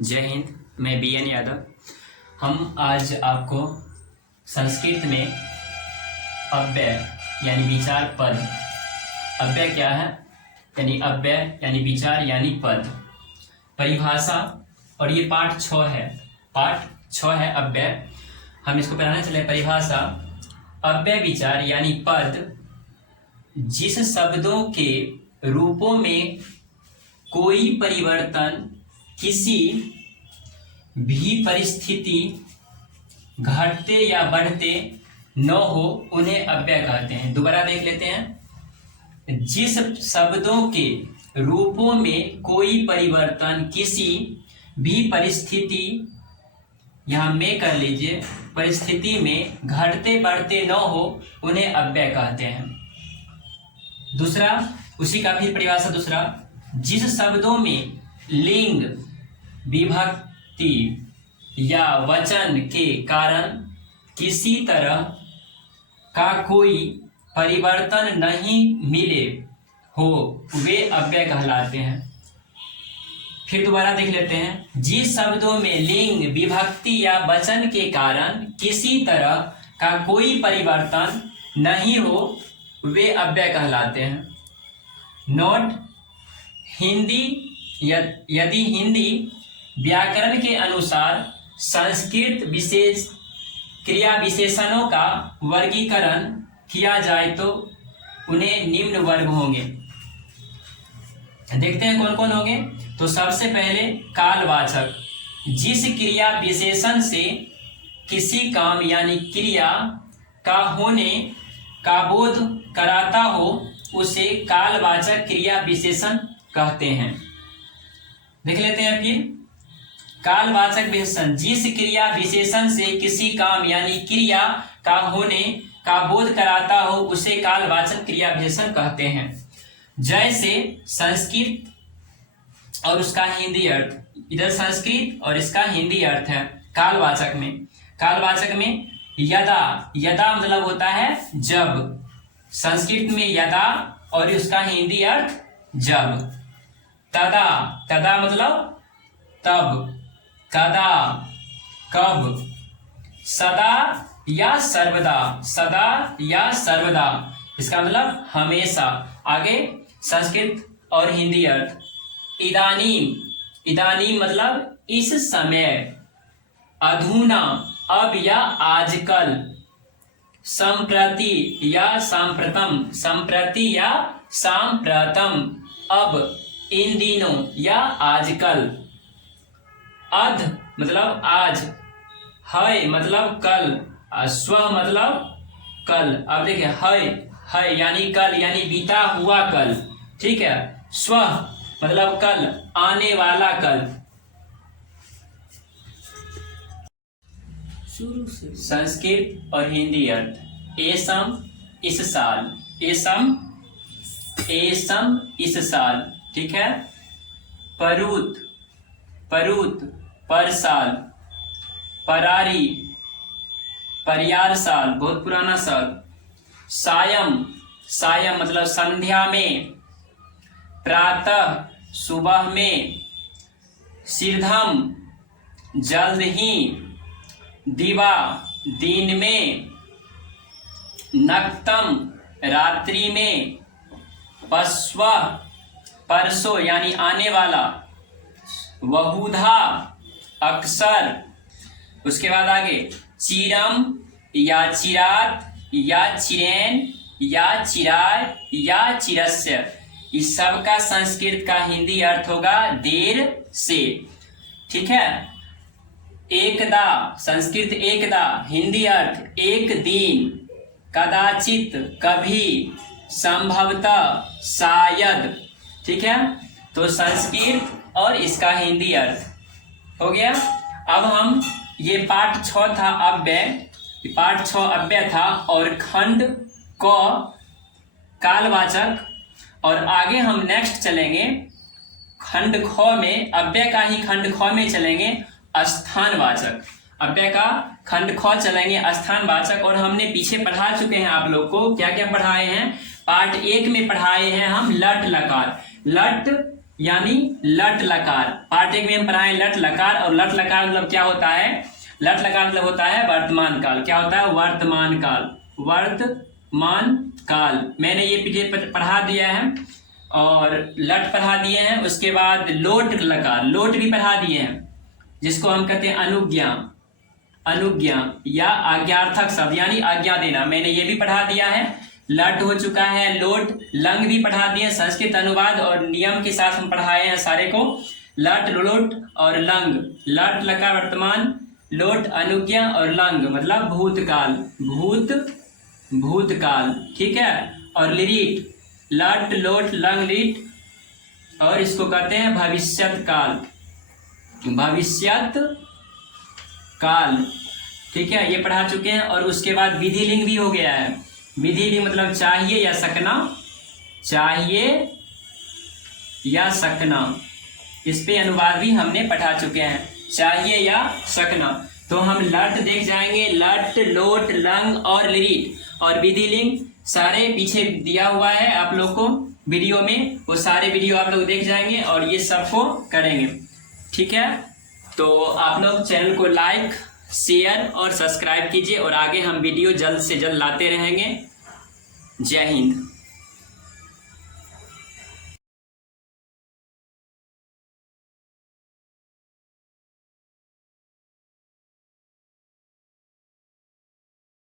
जय हिंद। मैं BN यादव। हम आज आपको संस्कृत में अव्यय यानी विचार पद, अव्यय क्या है यानी अव्यय यानी विचार यानी पद, परिभाषा, और ये पाठ 6 है। पाठ 6 है अव्यय। हम इसको पढ़ाने चले। परिभाषा: अव्यय विचार यानी पद जिस शब्दों के रूपों में कोई परिवर्तन किसी भी परिस्थिति घटते या बढ़ते न हो उन्हें अव्यय कहते हैं। दोबारा देख लेते हैं। जिस शब्दों के रूपों में कोई परिवर्तन किसी भी परिस्थिति, यहाँ में कर लीजिए, परिस्थिति में घटते बढ़ते न हो उन्हें अव्यय कहते हैं। दूसरा, उसी का फिर परिभाषा दूसरा: जिस शब्दों में लिंग, विभक्ति या वचन के कारण किसी तरह का कोई परिवर्तन नहीं मिले हो वे अव्यय कहलाते हैं। फिर दोबारा देख लेते हैं। जिस शब्दों में लिंग, विभक्ति या वचन के कारण किसी तरह का कोई परिवर्तन नहीं हो वे अव्यय कहलाते हैं। नोट: हिंदी यदि हिंदी व्याकरण के अनुसार संस्कृत विशेष क्रिया विशेषणों का वर्गीकरण किया जाए तो उन्हें निम्न वर्ग होंगे। देखते हैं कौन कौन होंगे। तो सबसे पहले कालवाचक: जिस क्रिया विशेषण से किसी काम यानी क्रिया का होने का बोध कराता हो उसे कालवाचक क्रिया विशेषण कहते हैं। देख लेते हैं फिर। कालवाचक विशेषण: जिस क्रिया विशेषण से किसी काम यानी क्रिया का होने का बोध कराता हो उसे कालवाचक क्रिया विशेषण कहते हैं। जैसे संस्कृत और उसका हिंदी अर्थ, इधर संस्कृत और इसका हिंदी अर्थ है कालवाचक में। कालवाचक में यदा, यदा मतलब होता है जब, संस्कृत में यदा और उसका हिंदी अर्थ जब। तदा, तदा मतलब तब, कदा कब। सदा या सर्वदा, सदा या सर्वदा इसका मतलब हमेशा। आगे संस्कृत और हिंदी अर्थ: इदानीम, इदानीम मतलब इस समय, अधुना अब या आजकल, संप्रति या सांप्रतम, संप्रति या सांप्रतम अब, इन दिनों या आजकल। अध मतलब आज, है मतलब कल, स्व मतलब कल। अब देखिए है यानी कल यानी बीता हुआ कल, ठीक है। स्व मतलब कल, आने वाला कल। संस्कृत और हिंदी अर्थ: एसम इस साल, एसम एसम इस साल, ठीक है। परुत, परुत पर साल। परारी परियार साल, बहुत पुराना साल। सायं, सायं मतलब संध्या में। प्रातः सुबह में। सिरधम जल्द ही। दिवा दिन में। नक्तम रात्रि में। पश्व परसों यानी आने वाला। वहुधा अक्सर। उसके बाद आगे चिरम या चिरात या चिरैन या चिराय या चिरस्य, इस सब का संस्कृत का हिंदी अर्थ होगा देर से, ठीक है। एकदा, संस्कृत एकदा, हिंदी अर्थ एक दिन। कदाचित कभी, संभवतः शायद, ठीक है। तो संस्कृत और इसका हिंदी अर्थ हो गया। अब हम, ये पाठ 6 था अव्यय, पाठ 6 अव्यय था और खंड क कालवाचक, और आगे हम नेक्स्ट चलेंगे खंड ख में, अव्यय का ही खंड ख में चलेंगे स्थानवाचक। अव्यय का खंड ख चलेंगे स्थानवाचक। और हमने पीछे पढ़ा चुके हैं आप लोग को, क्या क्या पढ़ाए हैं। पार्ट 1 में पढ़ाए हैं हम लट लकार। लट यानी लट लकार। पार्ट 1 में हम पढ़ाए लट लकार, और लट लकार मतलब क्या होता है? लट लकार मतलब होता है वर्तमान काल। क्या होता है? वर्तमान काल। वर्तमान काल मैंने ये पीछे पढ़ा दिया है, और लट पढ़ा दिए हैं। उसके बाद लोट लकार, लोट भी पढ़ा दिए हैं, जिसको हम कहते हैं अनुज्ञा। अनुज्ञा या आज्ञार्थक शब्द यानी आज्ञा देना, मैंने ये भी पढ़ा दिया है। लट हो चुका है, लोट, लंग भी पढ़ा दिए। संस्कृत अनुवाद और नियम के साथ हम पढ़ाए हैं सारे को। लट, लोट और लंग। लट लकार वर्तमान, लोट अनुज्ञा और लंग मतलब भूतकाल। भूतकाल, ठीक है। और लिरिट, लट, लोट, लंग, लिट, और इसको कहते हैं भविष्यत काल। भविष्यत काल, ठीक है, ये पढ़ा चुके हैं। और उसके बाद विधि लिंग भी हो गया है। विधि लिंग मतलब चाहिए या सकना, चाहिए या सकना, इस पे अनुवाद भी हमने पढ़ा चुके हैं, चाहिए या सकना। तो हम लट देख जाएंगे, लट, लोट, लंग और लिरिट और विधि लिंग सारे पीछे दिया हुआ है आप लोग को वीडियो में, वो सारे वीडियो आप लोग देख जाएंगे और ये सबको करेंगे, ठीक है। तो आप लोग चैनल को लाइक, शेयर और सब्सक्राइब कीजिए, और आगे हम वीडियो जल्द से जल्द लाते रहेंगे। जय हिंद।